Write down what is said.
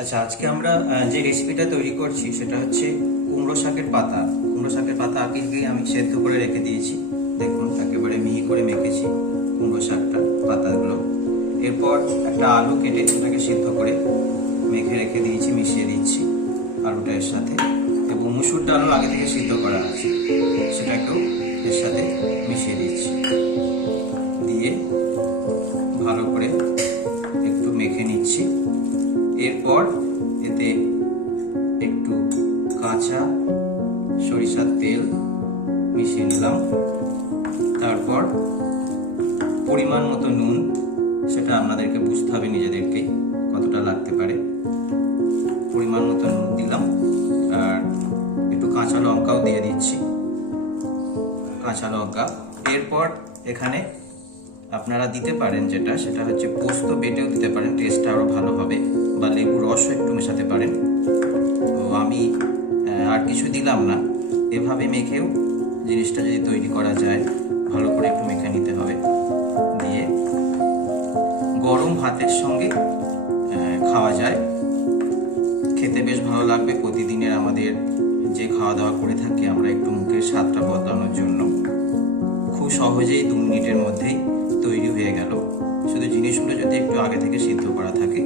আচ্ছা, আজকে আমরা যে রেসিপিটা তৈরি করছি সেটা হচ্ছে কুমড়ো শাকের পাতা। কুমড়ো শাকের পাতা আগে থেকেই আমি সেদ্ধ করে রেখে দিয়েছি। দেখুন, একেবারে মিহি করে মেখেছি কুমড়ো শাকটা, পাতাগুলো। এরপর একটা আলু কেটে সেটাকে সিদ্ধ করে মেখে রেখে দিয়েছি, মিশিয়ে দিচ্ছি আলুটা এর সাথে। এবং মুসুর ডালও আগে থেকে সিদ্ধ করা আছে, সেটাকেও এর সাথে মিশিয়ে দিচ্ছি। দিয়ে ভালো করে একটু মেখে নিচ্ছি। এরপর এতে একটু কাঁচা সরিষার তেল মিশিয়ে নিলাম। তারপর পরিমাণ মতো নুন, সেটা আপনাদেরকে বুঝতে হবে নিজেদেরকে কতটা লাগতে পারে। পরিমাণ মতো নুন দিলাম, আর একটু কাঁচা লঙ্কাও দিয়ে দিচ্ছি, কাঁচা লঙ্কা। এরপর এখানে আপনারা দিতে পারেন সেটা হচ্ছে পোস্ত বেটেও দিতে পারেন, টেস্টটা আরও ভালো হবে, বা লেবু রসও একটু মেশাতে পারেন। তো আমি আর কিছু দিলাম না, এভাবে মেখেও জিনিসটা যদি তৈরি করা যায়, ভালো করে একটু মেখে নিতে হবে। দিয়ে গরম ভাতের সঙ্গে খাওয়া যায়, খেতে বেশ ভালো লাগবে। প্রতিদিনের আমাদের যে খাওয়া দাওয়া করে থাকি আমরা, একটু মুখের স্বাদটা বদলানোর জন্য খুব সহজেই 2 মিনিটের মধ্যেই তৈরি হয়ে গেল, শুধু জিনিসগুলো যদি একটু আগে থেকে সিদ্ধ করা থাকে।